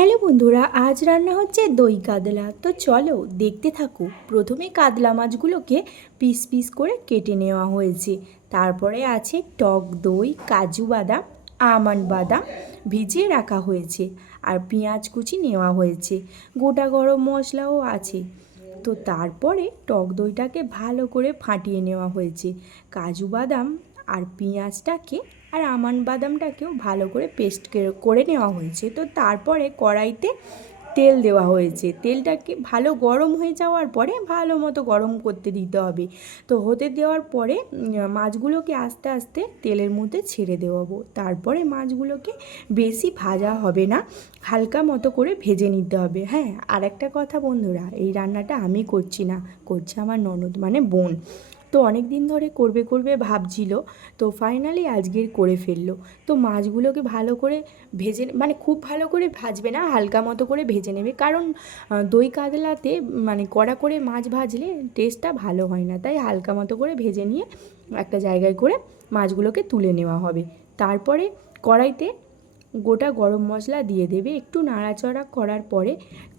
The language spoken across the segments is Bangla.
হ্যালো বন্ধুরা, আজ রান্না হচ্ছে দই কাতলা। তো চলো দেখতে থাকো। প্রথমে কাতলা মাছগুলোকে পিস পিস করে কেটে নেওয়া হয়েছে। তারপরে আছে টক দই, কাজু বাদাম, আমন্ড বাদাম ভিজিয়ে রাখা হয়েছে, আর পেঁয়াজ কুচি নেওয়া হয়েছে, গোটা গরম মশলাও আছে। তো তারপরে টক দইটাকে ভালো করে ফাটিয়ে নেওয়া হয়েছে। কাজু বাদাম আর পেঁয়াজটাকে আর আমন্ড বাদামটাকেও ভালো করে পেস্ট করে নেওয়া হয়েছে। তো তারপরে কড়াইতে তেল দেওয়া হয়েছে। তেলটাকে ভালো গরম হয়ে যাওয়ার পরে ভালো মতো গরম করতে দিতে হবে। তো হতে দেওয়ার পরে মাছগুলোকে আস্তে আস্তে তেলের মধ্যে ছেড়ে দেওয়াবো। তারপরে মাছগুলোকে বেশি ভাজা হবে না, হালকা মতো করে ভেজে নিতে হবে। হ্যাঁ, আর একটা কথা বন্ধুরা, এই রান্নাটা আমি করছি না, করছে আমার ননদ মানে বোন। তো অনেক দিন ধরে করবে করবে ভাবছিল, তো ফাইনালি আজকের করে ফেললো। তো মাছগুলোকে ভালো করে ভেজে, মানে খুব ভালো করে ভাজবে না, হালকা মতো করে ভেজে নেবে। কারণ দই কাতলাতে মানে কড়া করে মাছ ভাজলে টেস্টটা ভালো হয় না, তাই হালকা মতো করে ভেজে নিয়ে একটা জায়গায় করে মাছগুলোকে তুলে নেওয়া হবে। তারপরে কড়াইতে গোটা গরম মশলা দিয়ে দেবে। একটু নাড়াচাড়া করার পরে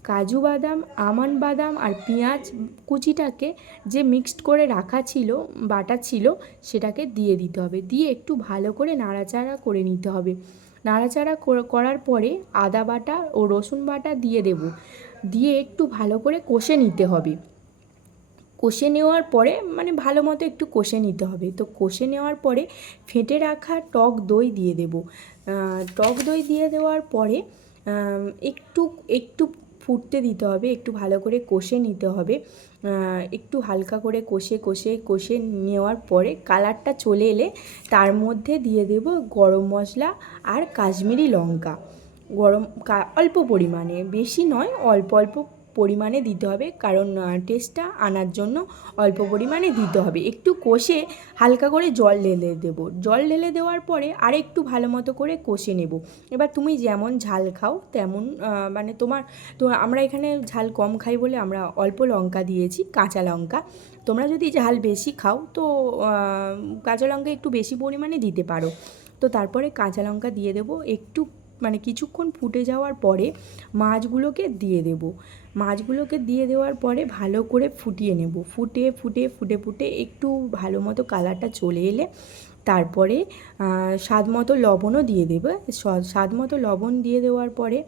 কাজু বাদাম, আমন্ড বাদাম আর পেঁয়াজ কুচিটাকে যে মিক্সড করে রাখা ছিল, বাটা ছিল, সেটাকে দিয়ে দিতে হবে। দিয়ে একটু ভালো করে নাড়াচাড়া করে নিতে হবে। নাড়াচাড়া করার পরে আদা বাটা ও রসুন বাটা দিয়ে দেব। দিয়ে একটু ভালো করে কষে নিতে হবে। কষে নেওয়ার পরে মানে ভালো মতো একটু কষে নিতে হবে। তো কষে নেওয়ার পরে ফেটে রাখা টক দই দিয়ে দেব। টক দই দিয়ে দেওয়ার পরে একটু একটু ফুটতে দিতে হবে, একটু ভালো করে কষে নিতে হবে। একটু হালকা করে কষে কষে কষে নেওয়ার পরে কালারটা চলে এলে তার মধ্যে দিয়ে দেব গরম মশলা আর কাশ্মীরি লঙ্কা। অল্প পরিমাণে, বেশি নয়, অল্প অল্প পরিমাণে দিতে হবে, কারণ টেস্টটা আনার জন্য অল্প পরিমাণে দিতে হবে। একটু কষে হালকা করে জল ঢেলে দেবো। জল ঢেলে দেওয়ার পরে আর একটু ভালো মতো করে কষে নেব। এবার তুমি যেমন ঝাল খাও তেমন, মানে তো আমরা এখানে ঝাল কম খাই বলে আমরা অল্প লঙ্কা দিয়েছি, কাঁচা লঙ্কা। তোমরা যদি ঝাল বেশি খাও তো কাঁচা লঙ্কা একটু বেশি পরিমাণে দিতে পারো। তো তারপরে কাঁচা লঙ্কা দিয়ে দেবো। একটু মানে কিছুক্ষণ ফুটে যাওয়ার পরে মাছগুলোকে দিয়ে দেব। মাছগুলোকে দিয়ে দেওয়ার পরে ভালো করে ফুটিয়ে নেব। ফুটে ফুটে ফুটে ফুটে একটু ভালো মতো কালারটা চলে এলে তারপরে স্বাদ মতো লবণও দিয়ে দেবে। স্বাদ মতো লবণ দিয়ে দেওয়ার পরে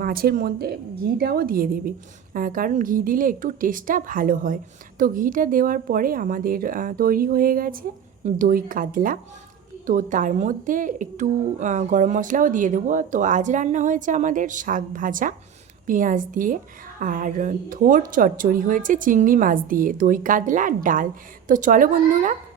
মাছের মধ্যে ঘিটাও দিয়ে দেবে, কারণ ঘি দিলে একটু টেস্টটা ভালো হয়। তো ঘিটা দেওয়ার পরে আমাদের তৈরি হয়ে গেছে দই কাতলা। তো তার মধ্যে একটু গরম মশলাও দিয়ে দেবো। তো আজ রান্না হয়েছে আমাদের শাক ভাজা পেঁয়াজ দিয়ে, আর থোড় চচ্চড়ি হয়েছে চিংড়ি মাছ দিয়ে, দই কাতলা আর ডাল। তো চলো বন্ধুরা,